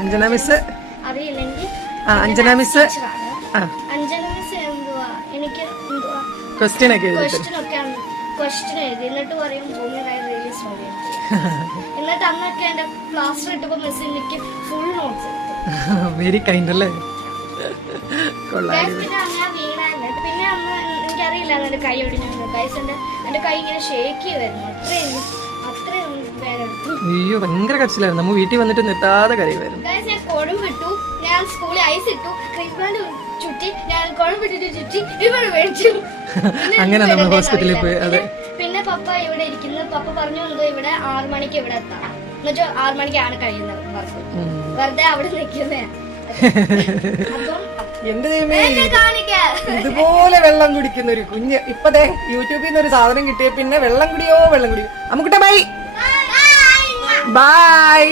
Anjana miss അറിയില്ലെങ്കിൽ Anjana miss എന്തുവാ എനിക്ക് ക്വസ്റ്റ്യൻ ഒക്കെ ക്വസ്റ്റ്യൻ എഴുതി എന്നിട്ട് പറയും റിലീസ് മതി എന്നിട്ട് അന്നൊക്കെ എന്റെ പ്ലാസ്റ്റർ ഇട്ടപ്പോ മിസ് എനിക്ക് ഫുൾ നോട്ട്സ് വെരി കൈൻഡ് അല്ലേ. പിന്നെ അങ്ങനെ വീണായിരുന്നു. പിന്നെ അന്ന് എനിക്കറിയില്ല എന്റെ കൈ ഒടിഞ്ഞു. ഗൈസ് എന്റെ കൈ ഇങ്ങനെ ഷേക്ക് ചെയ്യുമായിരുന്നു. അത്രയും അയ്യോ ഭയങ്കര കരച്ചിലായിരുന്നു. നമ്മ വീട്ടിൽ വന്നിട്ട് നിർത്താതെ കരയുമായിരുന്നു. ഞാൻ കുടം വിട്ടു, ഞാൻ സ്കൂളിൽ ഐസ് ഇട്ടു, ക്രിസ്മസ് ചുറ്റി, ഞാൻ കുടം വിട്ടിട്ട് ചുറ്റി ഇവിടെ മേടിച്ചു. അങ്ങനെ നമ്മൾ ഹോസ്പിറ്റലിൽ പോയി. അതെ. പിന്നെ പപ്പ ഇവിടെ ഇരിക്കുന്നത്. പപ്പ പറഞ്ഞു എന്തോ ഇവിടെ 6 മണിക്ക് ഇവിടെ എത്താം. എന്നുവെച്ചാൽ 6 മണിക്കാണ് കഴിയുന്നത് വർക്ക്. വെറുതെ അവിടെ നിൽക്കുന്നേ. എന്റെ ദൈവമേ, ഇതുപോലെ വെള്ളം കുടിക്കുന്ന ഒരു കുഞ്ഞ് ഇപ്പതേ യൂട്യൂബിൽ നിന്ന് ഒരു സാധനം കിട്ടിയ പിന്നെ വെള്ളം കുടിയോ. നമുക്ക് ബൈ ബൈ.